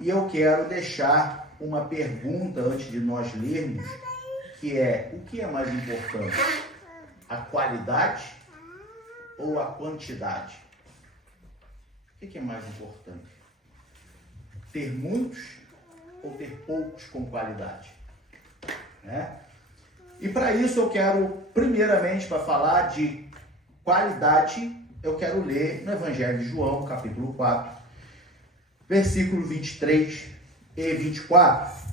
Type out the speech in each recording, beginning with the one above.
E eu quero deixar uma pergunta antes de nós lermos, que é: o que é mais importante? A qualidade ou a quantidade? O que é mais importante? Ter muitos ou ter poucos com qualidade? Né? E para isso eu quero, primeiramente, para falar de qualidade, eu quero ler no Evangelho de João, capítulo 4, versículo 23 e 24.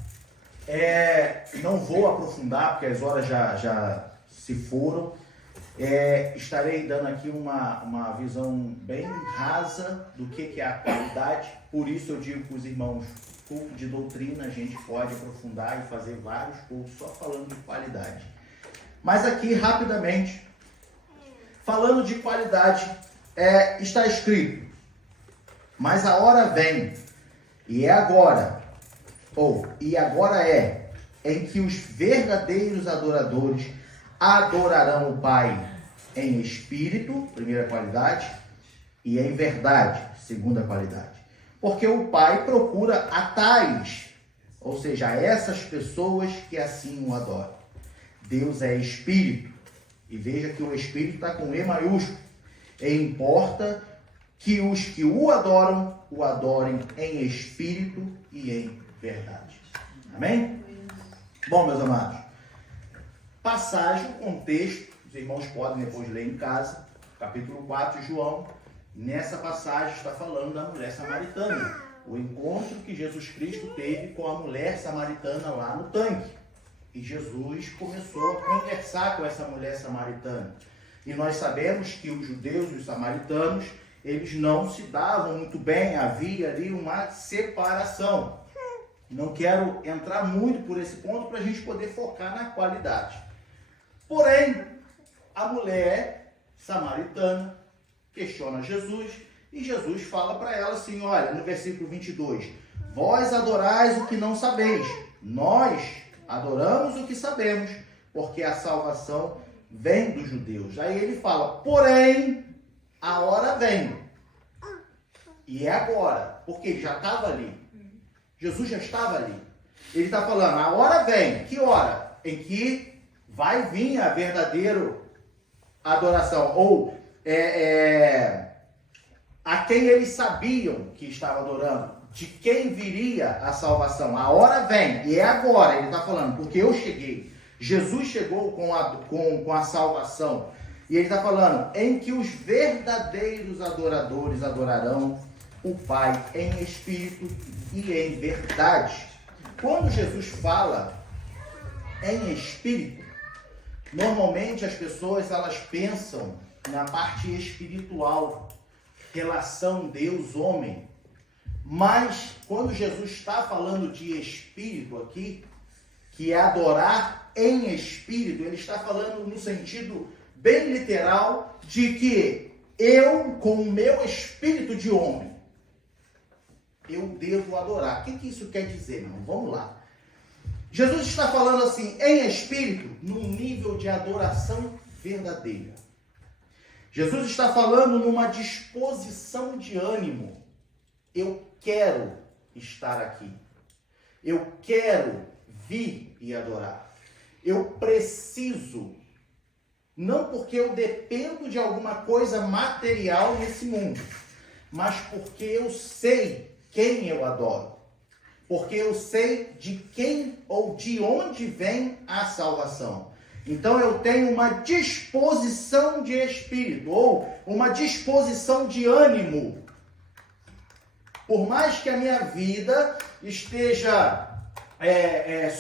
Não vou aprofundar, porque as horas já se foram. Estarei dando aqui uma visão bem rasa do que é a qualidade. Por isso eu digo para os irmãos, culto de doutrina, a gente pode aprofundar e fazer vários cultos só falando de qualidade. Mas aqui, rapidamente, falando de qualidade, está escrito: mas a hora vem, e é agora, e agora é, em que os verdadeiros adoradores adorarão o Pai em espírito, primeira qualidade, e em verdade, segunda qualidade. Porque o Pai procura a tais, ou seja, a essas pessoas que assim o adoram. Deus é espírito, e veja que o espírito está com E maiúsculo. E importa que os que o adorem em espírito e em verdade. Amém? Bom, meus amados, passagem, contexto, os irmãos podem depois ler em casa, capítulo 4 de João. Nessa passagem está falando da mulher samaritana, o encontro que Jesus Cristo teve com a mulher samaritana lá no tanque. E Jesus começou a conversar com essa mulher samaritana. E nós sabemos que os judeus e os samaritanos, eles não se davam muito bem, havia ali uma separação. Não quero entrar muito por esse ponto para a gente poder focar na qualidade. Porém, a mulher samaritana questiona Jesus e Jesus fala para ela assim, olha, no versículo 22, vós adorais o que não sabeis, nós adoramos o que sabemos, porque a salvação vem dos judeus. Aí ele fala, porém, a hora vem, e é agora, porque ele já estava ali, Jesus já estava ali, ele está falando, a hora vem, que hora? Em que vai vir a verdadeira adoração, ou a quem eles sabiam que estava adorando, de quem viria a salvação. A hora vem, e é agora, ele está falando, porque eu cheguei. Jesus chegou com a salvação, e ele está falando, em que os verdadeiros adoradores adorarão o Pai em espírito e em verdade. Quando Jesus fala em espírito, normalmente as pessoas elas pensam na parte espiritual, relação Deus-homem. Mas quando Jesus está falando de espírito aqui, que é adorar em espírito, ele está falando no sentido bem literal de que eu, com o meu espírito de homem, eu devo adorar. O que isso quer dizer, irmão? Vamos lá. Jesus está falando assim, em espírito, num nível de adoração verdadeira. Jesus está falando numa disposição de ânimo. Eu quero estar aqui. Eu quero vir e adorar. Eu preciso. Não porque eu dependo de alguma coisa material nesse mundo, mas porque eu sei quem eu adoro. Porque eu sei de quem ou de onde vem a salvação. Então eu tenho uma disposição de espírito, ou uma disposição de ânimo. Por mais que a minha vida esteja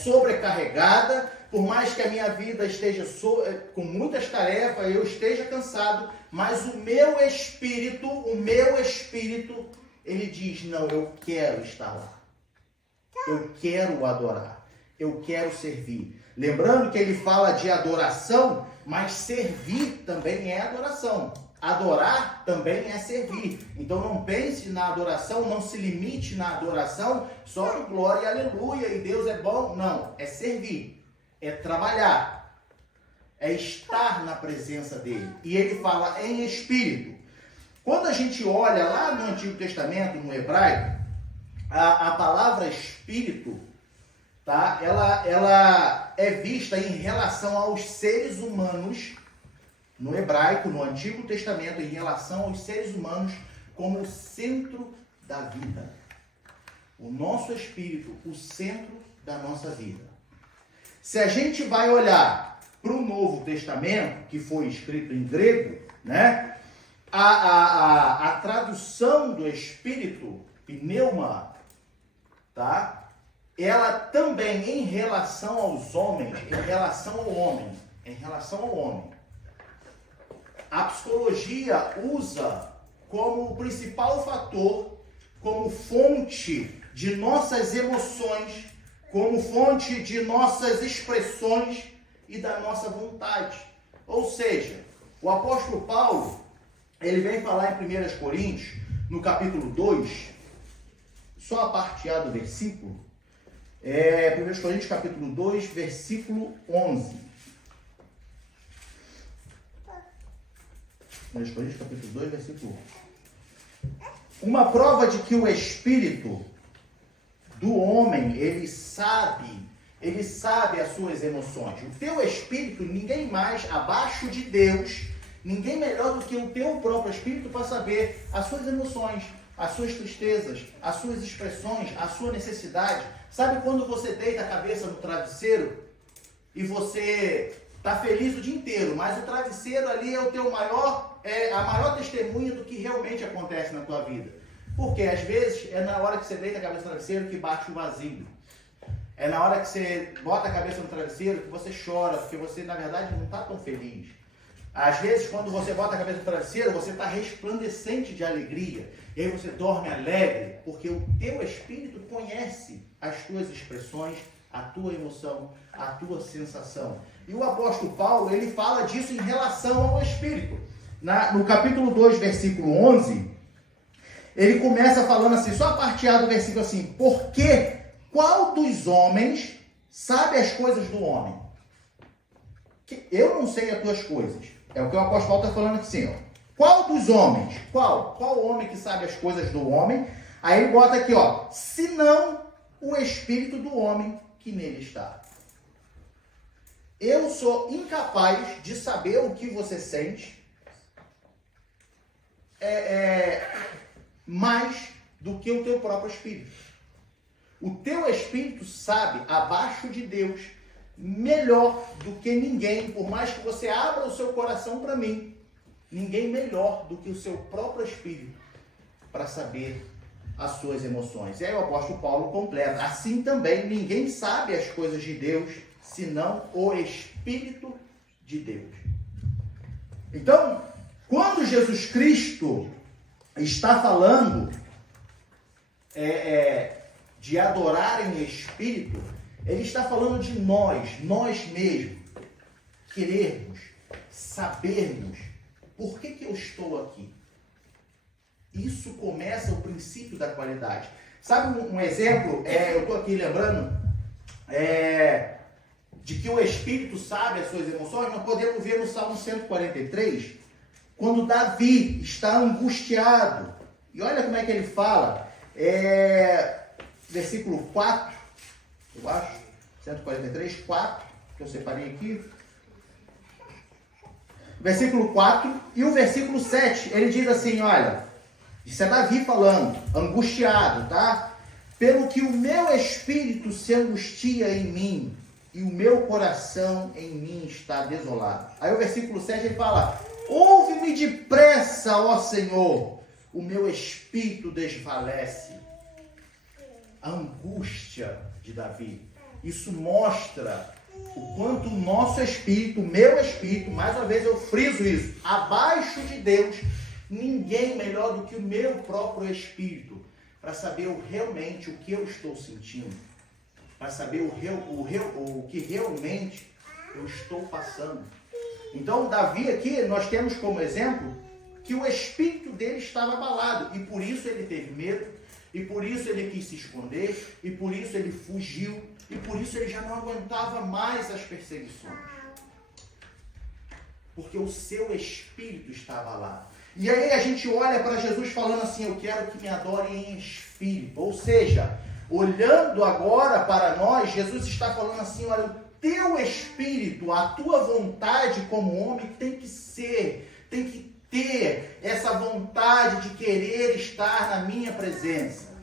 sobrecarregada, por mais que a minha vida esteja com muitas tarefas, eu esteja cansado, mas o meu espírito, ele diz, não, eu quero estar lá. Eu quero adorar. Eu quero servir. Lembrando que ele fala de adoração, mas servir também é adoração. Adorar também é servir. Então não pense na adoração, não se limite na adoração, só em glória e aleluia, e Deus é bom. Não, é servir, é trabalhar, é estar na presença dele. E ele fala em espírito. Quando a gente olha lá no Antigo Testamento, no hebraico, a palavra espírito, tá? Ela é vista em relação aos seres humanos, no hebraico, no Antigo Testamento, em relação aos seres humanos como o centro da vida. O nosso espírito, o centro da nossa vida. Se a gente vai olhar para o Novo Testamento, que foi escrito em grego, né? A tradução do espírito, pneuma, tá? Ela também em relação aos homens, em relação ao homem, a psicologia usa como principal fator, como fonte de nossas emoções, como fonte de nossas expressões e da nossa vontade. Ou seja, o apóstolo Paulo, ele vem falar em 1 Coríntios, no capítulo 2, só a parte A do versículo, 1 Coríntios capítulo 2, versículo 11. 1 Coríntios capítulo 2, versículo 11. Uma prova de que o espírito do homem, ele sabe as suas emoções. O teu espírito, ninguém mais abaixo de Deus, ninguém melhor do que o teu próprio espírito para saber as suas emoções, as suas tristezas, as suas expressões, a sua necessidade. Sabe quando você deita a cabeça no travesseiro e você está feliz o dia inteiro, mas o travesseiro ali é o teu maior, a maior testemunha do que realmente acontece na tua vida. Porque às vezes é na hora que você deita a cabeça no travesseiro que bate o vazio. É na hora que você bota a cabeça no travesseiro que você chora, porque você na verdade não está tão feliz. Às vezes, quando você bota a cabeça no travesseiro, você está resplandecente de alegria. E aí você dorme alegre, porque o teu espírito conhece as tuas expressões, a tua emoção, a tua sensação. E o apóstolo Paulo, ele fala disso em relação ao espírito. No capítulo 2, versículo 11, ele começa falando assim, só a parte A do versículo assim, porque qual dos homens sabe as coisas do homem? Que eu não sei as tuas coisas. É o que o apóstolo Paulo está falando aqui assim, ó. Qual dos homens? Qual homem que sabe as coisas do homem? Aí ele bota aqui, ó. Senão o espírito do homem que nele está. Eu sou incapaz de saber o que você sente mais do que o teu próprio espírito. O teu espírito sabe, abaixo de Deus, melhor do que ninguém, por mais que você abra o seu coração para mim, ninguém melhor do que o seu próprio espírito para saber as suas emoções. E aí o apóstolo Paulo completa, assim também ninguém sabe as coisas de Deus, senão o Espírito de Deus. Então, quando Jesus Cristo está falando de adorar em espírito, ele está falando de nós mesmos, querermos, sabermos por que eu estou aqui. Isso começa o princípio da qualidade. Sabe um exemplo? Eu estou aqui lembrando de que o Espírito sabe as suas emoções. Nós podemos ver no Salmo 143, quando Davi está angustiado. E olha como é que ele fala. Versículo 4, eu acho, 143, 4, que eu separei aqui. Versículo 4 e o versículo 7, ele diz assim, olha, isso é Davi falando, angustiado, tá? Pelo que o meu espírito se angustia em mim e o meu coração em mim está desolado. Aí o versículo 7 ele fala, ouve-me depressa, ó Senhor, o meu espírito desfalece. A angústia de Davi. Isso mostra o quanto o nosso espírito, o meu espírito, mais uma vez eu friso isso, abaixo de Deus, ninguém melhor do que o meu próprio espírito, para saber realmente o que eu estou sentindo, para saber o que realmente eu estou passando. Então, Davi aqui, nós temos como exemplo que o espírito dele estava abalado, e por isso ele teve medo, e por isso ele quis se esconder, e por isso ele fugiu, e por isso ele já não aguentava mais as perseguições. Porque o seu espírito estava lá. E aí a gente olha para Jesus falando assim, eu quero que me adorem em espírito. Ou seja, olhando agora para nós, Jesus está falando assim, olha, o teu espírito, a tua vontade como homem tem que ter essa vontade de querer estar na minha presença.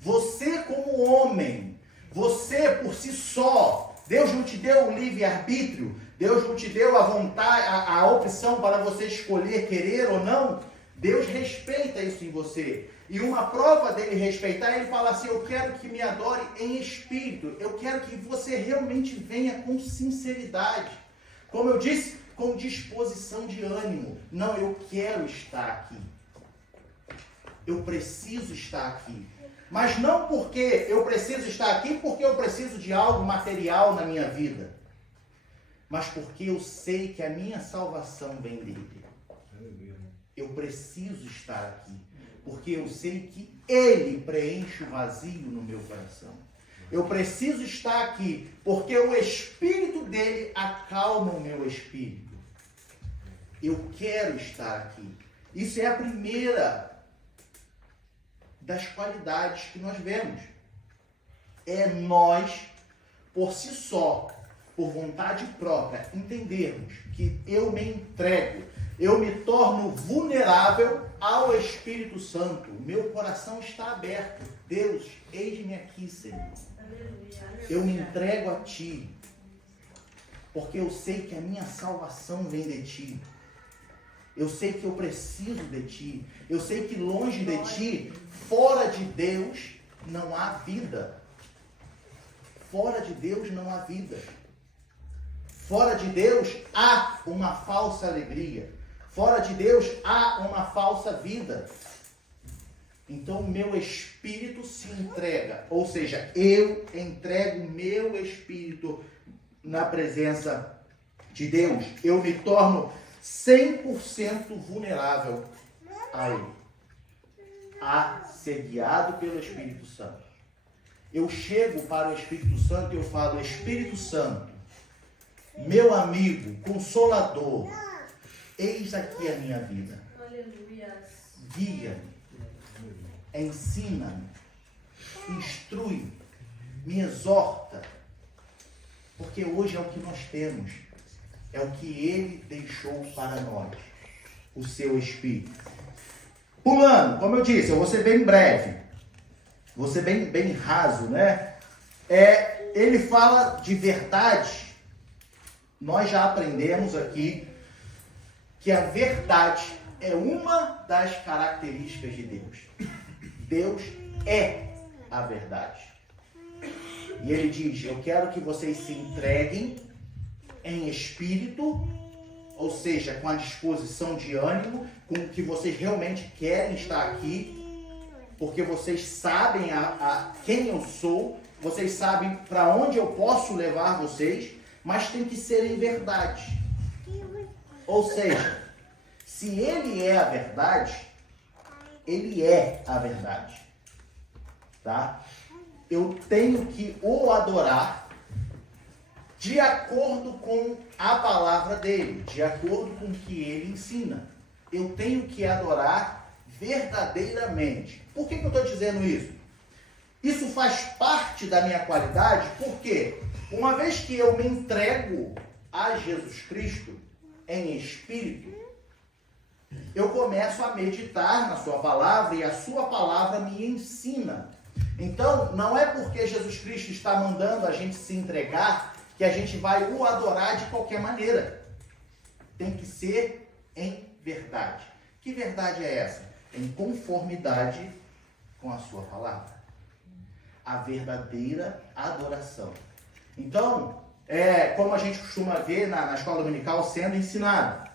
Você como homem, você por si só, Deus não te deu o livre-arbítrio, Deus não te deu a vontade, a opção para você escolher querer ou não. Deus respeita isso em você. E uma prova dele respeitar, ele fala assim, eu quero que me adore em espírito. Eu quero que você realmente venha com sinceridade. Como eu disse, com disposição de ânimo. Não, eu quero estar aqui. Eu preciso estar aqui. Mas não porque eu preciso estar aqui, porque eu preciso de algo material na minha vida. Mas porque eu sei que a minha salvação vem dele. Eu preciso estar aqui. Porque eu sei que ele preenche o vazio no meu coração. Eu preciso estar aqui, porque o Espírito dele acalma o meu espírito. Eu quero estar aqui. Isso é a primeira das qualidades que nós vemos. É nós, por si só, por vontade própria, entendermos que eu me entrego, eu me torno vulnerável ao Espírito Santo. O meu coração está aberto. Deus, eis-me aqui, Senhor. Eu me entrego a Ti, porque eu sei que a minha salvação vem de Ti. Eu sei que eu preciso de Ti. Eu sei que longe de Ti, fora de Deus, não há vida. Fora de Deus não há vida. Fora de Deus há uma falsa alegria. Fora de Deus há uma falsa vida. Então o meu espírito se entrega. Ou seja, eu entrego o meu espírito na presença de Deus. Eu me torno 100% vulnerável a Ele. A ser guiado pelo Espírito Santo. Eu chego para o Espírito Santo e eu falo, Espírito Santo, meu amigo, consolador, eis aqui a minha vida. Guia-me, ensina-me, instrui-me, me exorta. Porque hoje é o que nós temos. É o que Ele deixou para nós. O seu Espírito. Pulando, como eu disse, eu vou ser bem breve. Vou ser bem raso, né? Ele fala de verdade. Nós já aprendemos aqui que a verdade é uma das características de Deus. Deus é a verdade. E ele diz, eu quero que vocês se entreguem em espírito, ou seja, com a disposição de ânimo, com o que vocês realmente querem estar aqui, porque vocês sabem quem eu sou, vocês sabem para onde eu posso levar vocês, mas tem que ser em verdade. Ou seja, se Ele é a verdade, Ele é a verdade. Tá? Eu tenho que o adorar de acordo com a palavra dele, de acordo com o que ele ensina. Eu tenho que adorar verdadeiramente. Por que eu estou dizendo isso? Isso faz parte da minha qualidade, porque uma vez que eu me entrego a Jesus Cristo em espírito, eu começo a meditar na sua palavra e a sua palavra me ensina. Então, não é porque Jesus Cristo está mandando a gente se entregar que a gente vai o adorar de qualquer maneira. Tem que ser em verdade. Que verdade é essa? Em conformidade com a sua palavra. A verdadeira adoração. Então, como a gente costuma ver na escola dominical sendo ensinado.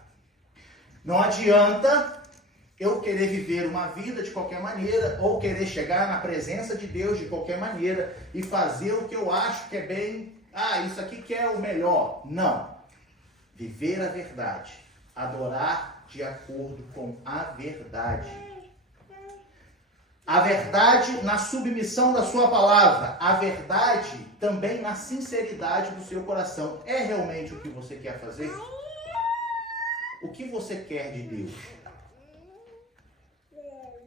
Não adianta eu querer viver uma vida de qualquer maneira, ou querer chegar na presença de Deus de qualquer maneira, e fazer o que eu acho que é bem, isso aqui que é o melhor. Não. Viver a verdade. Adorar de acordo com a verdade. A verdade na submissão da sua palavra. A verdade também na sinceridade do seu coração. É realmente o que você quer fazer? O que você quer de Deus?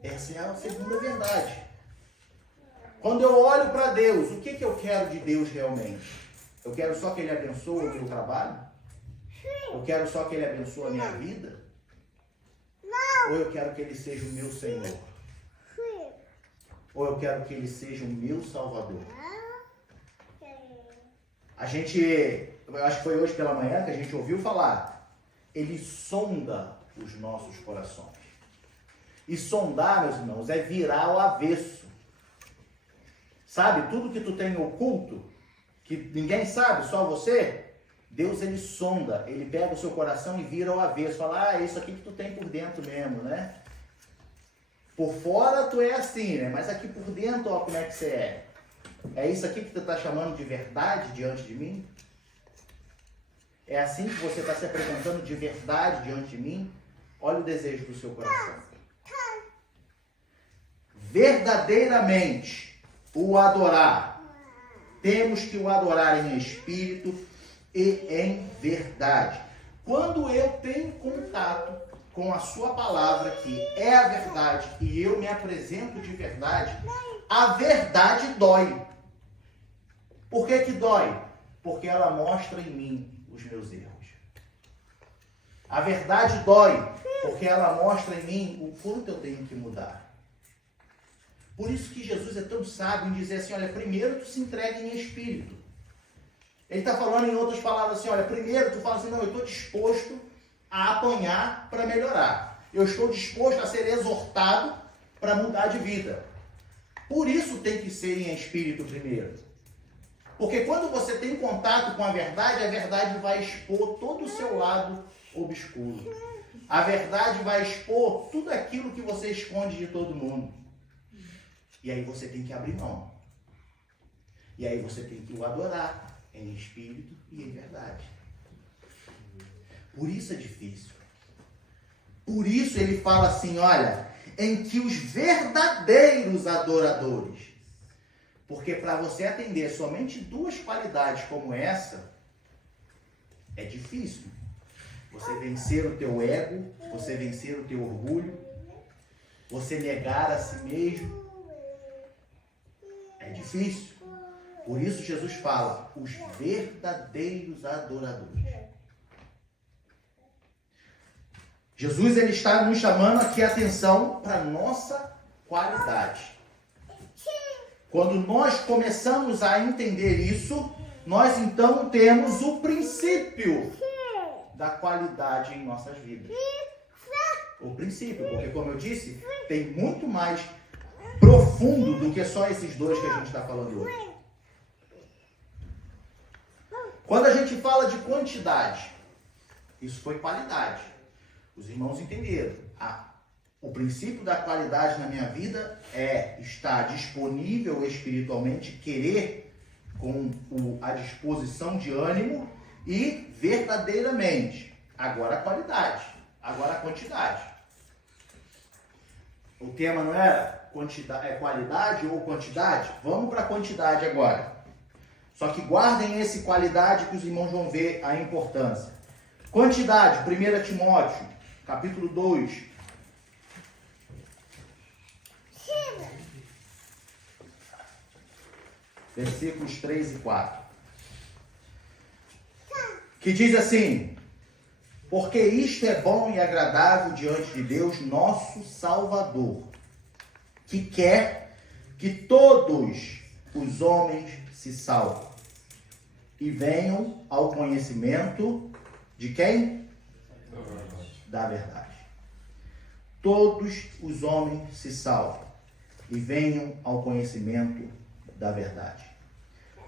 Essa é a segunda verdade. Quando eu olho para Deus, o que eu quero de Deus realmente? Eu quero só que Ele abençoe o meu trabalho? Eu quero só que Ele abençoe a minha vida? Ou eu quero que Ele seja o meu Senhor? Ou eu quero que Ele seja o meu Salvador? Eu acho que foi hoje pela manhã que a gente ouviu falar. Ele sonda os nossos corações. E sondar, meus irmãos, é virar ao avesso. Sabe, tudo que tu tem oculto, que ninguém sabe, só você, Deus, ele sonda, ele pega o seu coração e vira ao avesso. Fala, é isso aqui que tu tem por dentro mesmo, né? Por fora tu é assim, né? Mas aqui por dentro, ó, como é que você é? É isso aqui que tu está chamando de verdade diante de mim? É assim que você está se apresentando de verdade diante de mim? Olha o desejo do seu coração. Verdadeiramente o adorar. Temos que o adorar em espírito e em verdade. Quando eu tenho contato com a sua palavra, que é a verdade, e eu me apresento de verdade, a verdade dói. Por que que dói? Porque ela mostra em mim os meus erros. A verdade dói, porque ela mostra em mim o quanto eu tenho que mudar. Por isso que Jesus é tão sábio em dizer assim, olha, primeiro tu se entrega em espírito. Ele está falando em outras palavras assim, olha, primeiro tu fala assim, não, eu estou disposto a apanhar para melhorar. Eu estou disposto a ser exortado para mudar de vida. Por isso tem que ser em espírito primeiro. Porque quando você tem contato com a verdade vai expor todo o seu lado obscuro. A verdade vai expor tudo aquilo que você esconde de todo mundo. E aí você tem que abrir mão. E aí você tem que o adorar em espírito e em verdade. Por isso é difícil. Por isso ele fala assim, olha, em que os verdadeiros adoradores. Porque para você atender somente duas qualidades como essa, é difícil. Você vencer o teu ego, você vencer o teu orgulho, você negar a si mesmo. É difícil. Por isso Jesus fala, os verdadeiros adoradores. Jesus ele está nos chamando aqui a atenção para a nossa qualidade. Quando nós começamos a entender isso, nós então temos o princípio da qualidade em nossas vidas. O princípio, porque como eu disse, tem muito mais profundo do que só esses dois que a gente está falando hoje. Quando a gente fala de quantidade, isso foi qualidade. Os irmãos entenderam. O princípio da qualidade na minha vida é estar disponível espiritualmente, querer com a disposição de ânimo e verdadeiramente. Agora a qualidade, agora a quantidade. O tema não era qualidade ou quantidade? Vamos para a quantidade agora. Só que guardem esse qualidade que os irmãos vão ver a importância. Quantidade, 1 Timóteo, capítulo 2. Versículos 3 e 4. Que diz assim: porque isto é bom e agradável diante de Deus, nosso Salvador, que quer que todos os homens se salvem e venham ao conhecimento de quem? Da verdade. Todos os homens se salvem e venham ao conhecimento da verdade.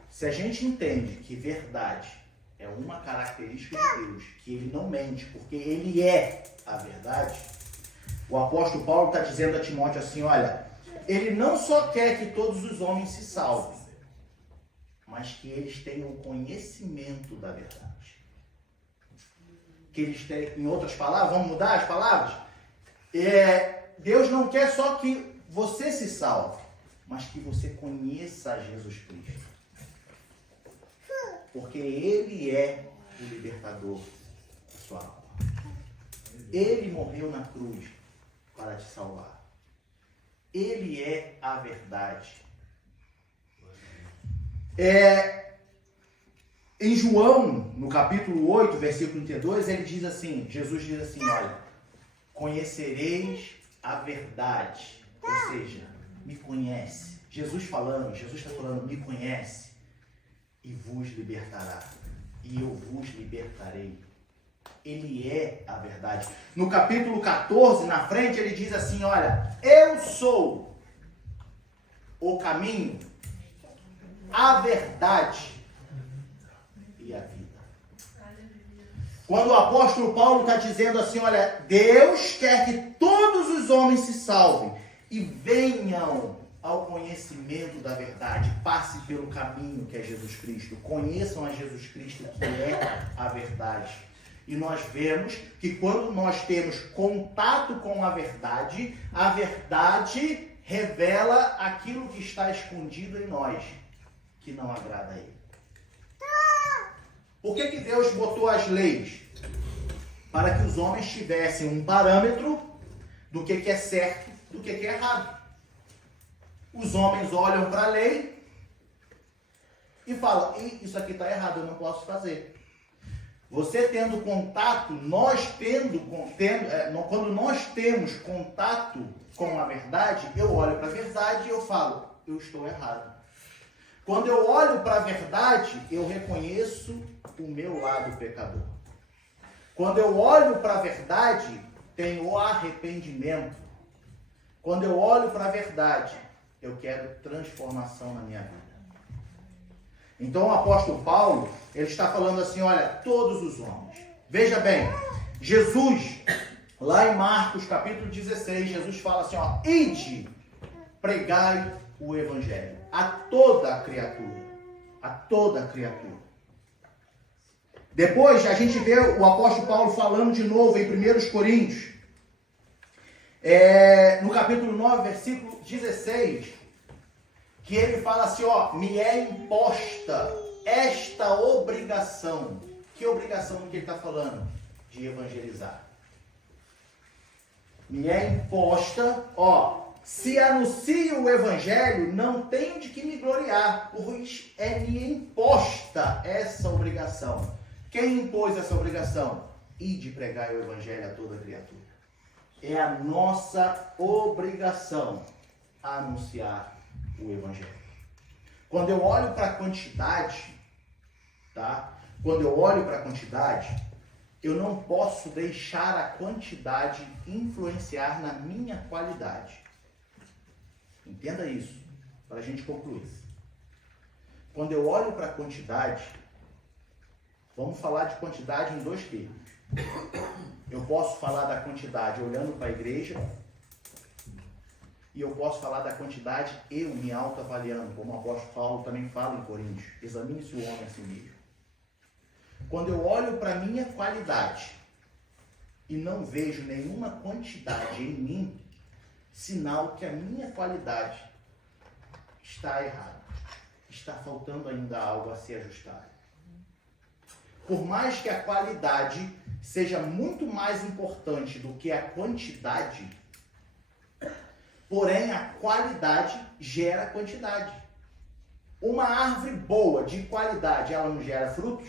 Se a gente entende que verdade é uma característica de Deus, que ele não mente, porque ele é a verdade, o apóstolo Paulo está dizendo a Timóteo assim, olha, ele não só quer que todos os homens se salvem, mas que eles tenham conhecimento da verdade. Que eles tenham, em outras palavras, vamos mudar as palavras? Deus não quer só que você se salve, mas que você conheça Jesus Cristo. Porque Ele é o libertador da sua alma. Ele morreu na cruz para te salvar. Ele é a verdade. Em João, no capítulo 8, versículo 32, ele diz assim, Jesus diz assim, olha, conhecereis a verdade, ou seja, me conhece. Jesus está falando, me conhece e vos libertará, e eu vos libertarei. Ele é a verdade. No capítulo 14, na frente, ele diz assim, olha, eu sou o caminho, a verdade e a vida. Quando o apóstolo Paulo está dizendo assim, olha, Deus quer que todos os homens se salvem e venham ao conhecimento da verdade, passe pelo caminho que é Jesus Cristo, conheçam a Jesus Cristo que é a verdade. E nós vemos que quando nós temos contato com a verdade revela aquilo que está escondido em nós, que não agrada a Ele. Por que Deus botou as leis? Para que os homens tivessem um parâmetro do que é certo, do que é errado. Os homens olham para a lei e falam, isso aqui está errado, eu não posso fazer. Você tendo contato, quando nós temos contato com a verdade, eu olho para a verdade e eu falo, eu estou errado. Quando eu olho para a verdade, eu reconheço o meu lado pecador. Quando eu olho para a verdade, tem o arrependimento. Quando eu olho para a verdade, eu quero transformação na minha vida. Então o apóstolo Paulo, ele está falando assim, olha, todos os homens. Veja bem, Jesus, lá em Marcos capítulo 16, Jesus fala assim, ó, ide, pregai o evangelho a toda a criatura. A toda a criatura. Depois a gente vê o apóstolo Paulo falando de novo em 1 Coríntios, no capítulo 9, versículo 16, que ele fala assim, ó, me é imposta esta obrigação. Que obrigação que ele está falando? De evangelizar. Me é imposta, ó, se anuncio o evangelho, não tenho de que me gloriar, pois me imposta essa obrigação. Quem impôs essa obrigação? Ide pregar o evangelho a toda criatura. É a nossa obrigação anunciar o evangelho. Quando eu olho para a quantidade, tá? Quando eu olho para a quantidade, eu não posso deixar a quantidade influenciar na minha qualidade. Entenda isso, para a gente concluir. Quando eu olho para a quantidade, vamos falar de quantidade em dois termos. Eu posso falar da quantidade olhando para a igreja, e eu posso falar da quantidade eu me autoavaliando, como o apóstolo Paulo também fala em Coríntios. Examine-se o homem a si mesmo. Quando eu olho para a minha qualidade e não vejo nenhuma quantidade em mim, sinal que a minha qualidade está errada. Está faltando ainda algo a ser ajustado. Por mais que a qualidade seja muito mais importante do que a quantidade, porém a qualidade gera quantidade. Uma árvore boa, de qualidade, ela não gera frutos?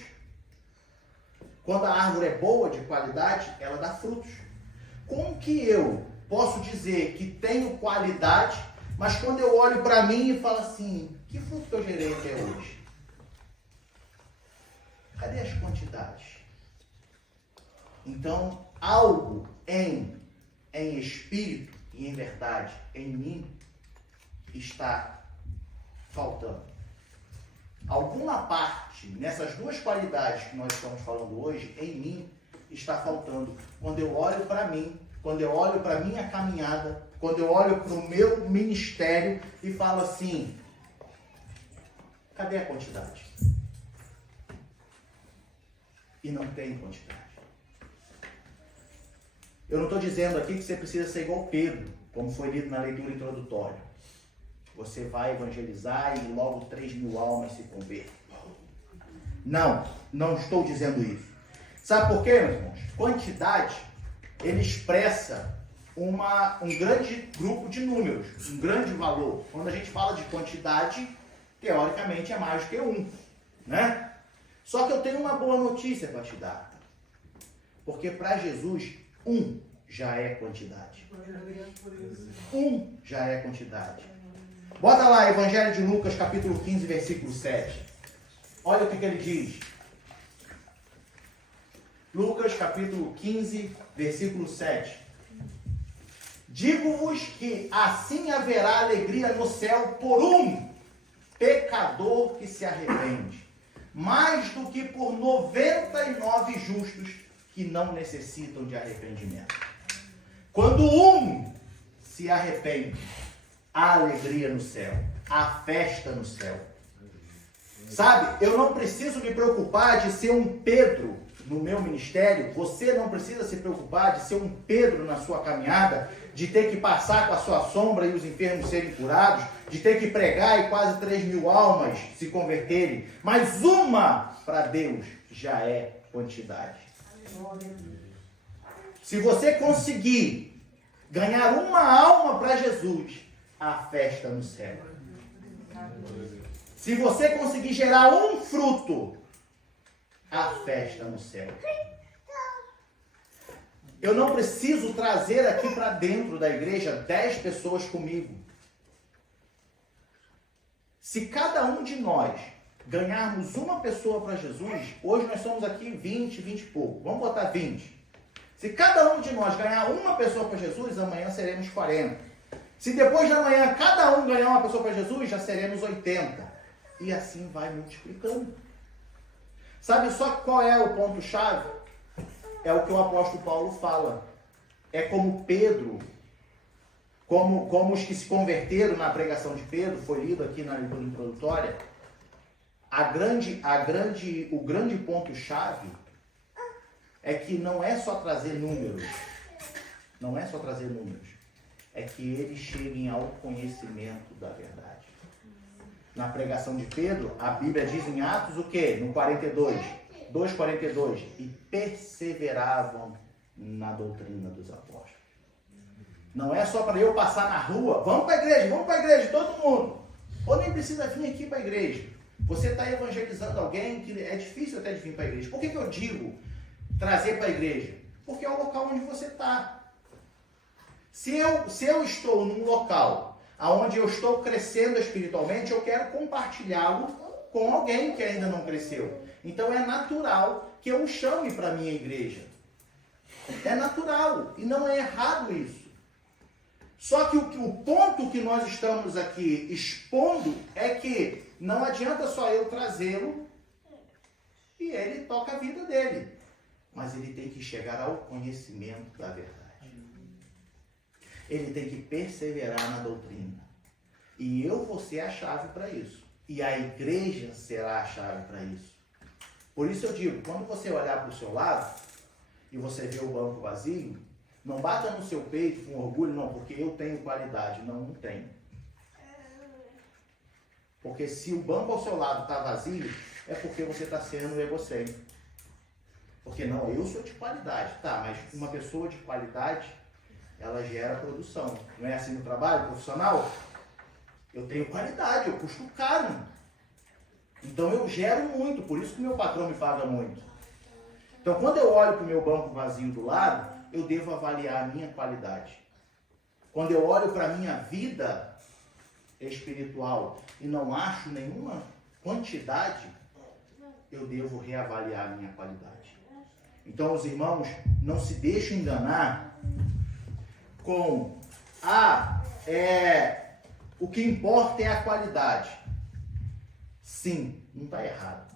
Quando a árvore é boa, de qualidade, ela dá frutos. Como que eu posso dizer que tenho qualidade, mas quando eu olho para mim e falo assim, que fruto que eu gerei até hoje? Cadê as quantidades? Então, algo em espírito e em verdade, em mim, está faltando. Alguma parte nessas duas qualidades que nós estamos falando hoje, em mim, está faltando. Quando eu olho para mim, quando eu olho para a minha caminhada, quando eu olho para o meu ministério e falo assim, cadê a quantidade? E não tem quantidade. Eu não estou dizendo aqui que você precisa ser igual Pedro, como foi lido na leitura introdutória. Você vai evangelizar e logo 3.000 almas se convertem. Não estou dizendo isso. Sabe por quê, meus irmãos? Quantidade ele expressa um grande grupo de números, um grande valor. Quando a gente fala de quantidade, teoricamente é mais do que um, né? Só que eu tenho uma boa notícia para te dar. Porque para Jesus, um já é quantidade. Um já é quantidade. Bota lá, Evangelho de Lucas, capítulo 15, versículo 7. Olha o que ele diz. Lucas, capítulo 15, versículo 7. Digo-vos que assim haverá alegria no céu por um pecador que se arrepende, mais do que por 99 justos que não necessitam de arrependimento. Quando um se arrepende, há alegria no céu, há festa no céu. Sabe, eu não preciso me preocupar de ser um Pedro no meu ministério, você não precisa se preocupar de ser um Pedro na sua caminhada, de ter que passar com a sua sombra e os enfermos serem curados, de ter que pregar e quase 3.000 almas se converterem. Mas uma para Deus já é quantidade. Se você conseguir ganhar uma alma para Jesus, há festa no céu. Se você conseguir gerar um fruto, há festa no céu. Eu não preciso trazer aqui para dentro da igreja 10 pessoas comigo. Se cada um de nós ganharmos uma pessoa para Jesus, hoje nós somos aqui 20 e pouco, vamos botar 20. Se cada um de nós ganhar uma pessoa para Jesus, amanhã seremos 40. Se depois de amanhã cada um ganhar uma pessoa para Jesus, já seremos 80. E assim vai multiplicando. Sabe só qual é o ponto-chave? É o que o apóstolo Paulo fala. É como Pedro, como os que se converteram na pregação de Pedro, foi lido aqui na leitura introdutória. O grande ponto-chave é que não é só trazer números. Não é só trazer números. É que eles cheguem ao conhecimento da verdade. Na pregação de Pedro, a Bíblia diz em Atos o quê? No 2:42. E perseveravam na doutrina dos apóstolos. Não é só para eu passar na rua, vamos para a igreja, todo mundo. Ou nem precisa vir aqui para a igreja. Você está evangelizando alguém que é difícil até de vir para a igreja. Por que eu digo trazer para a igreja? Porque é o local onde você está. Se eu estou num local onde eu estou crescendo espiritualmente, eu quero compartilhá-lo com alguém que ainda não cresceu. Então é natural que eu o chame para a minha igreja. É natural e não é errado isso. Só que o ponto que nós estamos aqui expondo é que não adianta só eu trazê-lo e ele toca a vida dele. Mas ele tem que chegar ao conhecimento da verdade. Ele tem que perseverar na doutrina. E eu vou ser a chave para isso. E a igreja será a chave para isso. Por isso eu digo, quando você olhar para o seu lado e você ver o banco vazio, não bata no seu peito com orgulho, não, porque eu tenho qualidade. Não, não tenho. Porque se o banco ao seu lado está vazio, é porque você está sendo egocêntrico. Porque não, eu sou de qualidade. Tá, mas uma pessoa de qualidade, ela gera produção. Não é assim no trabalho profissional? Eu tenho qualidade, eu custo caro. Então eu gero muito, por isso que meu patrão me paga muito. Então quando eu olho para o meu banco vazio do lado, eu devo avaliar a minha qualidade. Quando eu olho para a minha vida espiritual e não acho nenhuma quantidade, eu devo reavaliar a minha qualidade. Então os irmãos não se deixem enganar com o que importa é a qualidade. Sim, não está errado.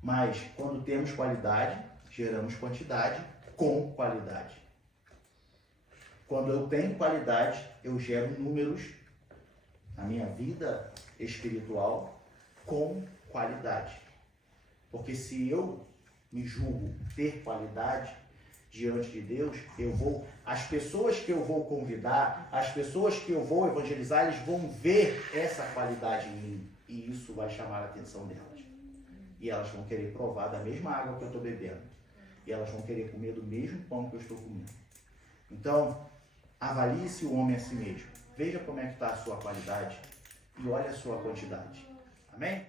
Mas quando temos qualidade, geramos quantidade com qualidade. Quando eu tenho qualidade, eu gero números na minha vida espiritual com qualidade. Porque se eu me julgo ter qualidade diante de Deus, as pessoas que eu vou convidar, as pessoas que eu vou evangelizar, eles vão ver essa qualidade em mim. E isso vai chamar a atenção delas. E elas vão querer provar da mesma água que eu estou bebendo. e elas vão querer comer do mesmo pão que eu estou comendo. Então, avalie-se o homem a si mesmo. Veja como é que está a sua qualidade e olhe a sua quantidade. Amém?